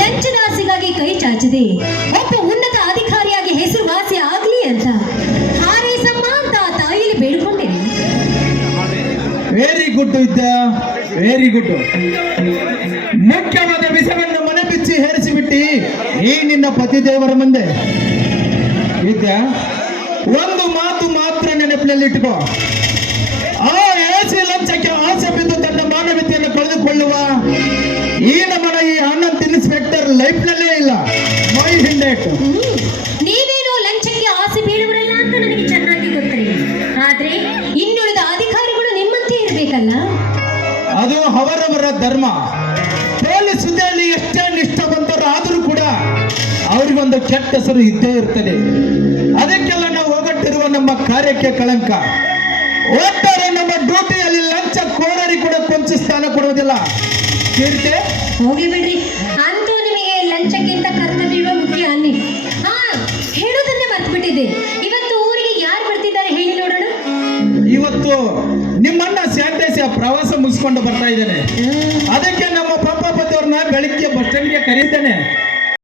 ಲಂಚದಾಸಿಗಾಗಿ ಕೈ ಚಾಚದೆ. ಒಬ್ಬ ಉನ್ನತ ಅಧಿಕಾರಿಯಾಗಿ ಹೆಸರುವಾಸಿ ಆಗ್ಲಿ ಅಂತ ಹಾರೈಸಮ್ಮ ಅಂತ ತಾಯಿಲಿ ಬೇಡ್ಕೊಂಡೇನೆ very good Vidya. Very good ಮುಖ್ಯವಾದ ವಿಷಯವನ್ನು ಮನೆ ಬಿಚ್ಚಿ ಹೇರಿಸಿಬಿಟ್ಟಿ ಈ ನಿನ್ನ ಪತಿದೇವರ ಮುಂದೆ. ವಿದ್ಯಾ, ಒಂದು ಮಾತು ಮಾತ್ರ ನೆನಪಿನಲ್ಲಿ ಇಟ್ಕೋ ಲೈಫ್ನಲ್ಲೇ ಇಲ್ಲ. ಮೈ ಹಿಂಡೇಟ್ ನೀವೇನು ಲಂಚಕ್ಕೆ ಆಸೆ ಬೀಳುವುದಿಲ್ಲ ಅಂತ ನನಗೆ ಚೆನ್ನಾಗಿ ಗೊತ್ತಿದೆ ಆದ್ರೆ ಇನ್ನುಳಿದ ಅಧಿಕಾರಿಗಳು ನಿಮ್ಮಂತೆ ಇರಬೇಕಲ್ಲ? ಅದು ಅವರವರ ಧರ್ಮ. ಪೊಲೀಸ್ ಹುದ್ದೆಯಲ್ಲಿ ಎಷ್ಟೇ ನಿಷ್ಠಾವಂತರಾದರೂ ಕೂಡ ಅವರಿಗೊಂದು ಕೆಟ್ಟ ಹೆಸರು ಇದ್ದೇ ಇರ್ತದೆ. ಅದಕ್ಕೆಲ್ಲ ನಾವು ಹೋಗಟ್ಟಿರುವ ನಮ್ಮ ಕಾರ್ಯಕ್ಕೆ ಕಳಂಕ. ಒಟ್ಟಾರೆ ನಮ್ಮ ಡ್ಯೂಟಿಯಲ್ಲಿ ಲಂಚ ಕೋರರಿ ಕೂಡ ಕೊಂಚ ಸ್ಥಾನ ಕೊಡುವುದಿಲ್ಲ. ಹೋಗಿ ಬಿಡ್ರಿ. ಇವತ್ತು ಊರಿಗೆ ಯಾರು ಬರ್ತಿದ್ದಾರೆ ಹೇಳಿ ನೋಡೋಣ. ಇವತ್ತು ನಿಮ್ಮನ್ನ ಸ್ಯಾಂಟೇಸಿಯ ಪ್ರವಾಸ ಮುಗಿಸ್ಕೊಂಡು ಬರ್ತಾ ಇದ್ದೇನೆ. ಅದಕ್ಕೆ ನಮ್ಮ ಪಾಪ ಪತಿಯವ್ರನ್ನ ಬೆಳಿಗ್ಗೆ ಬಸ್ ಸ್ಟ್ಯಾಂಡ್ಗೆ ಕರೀತೇನೆ.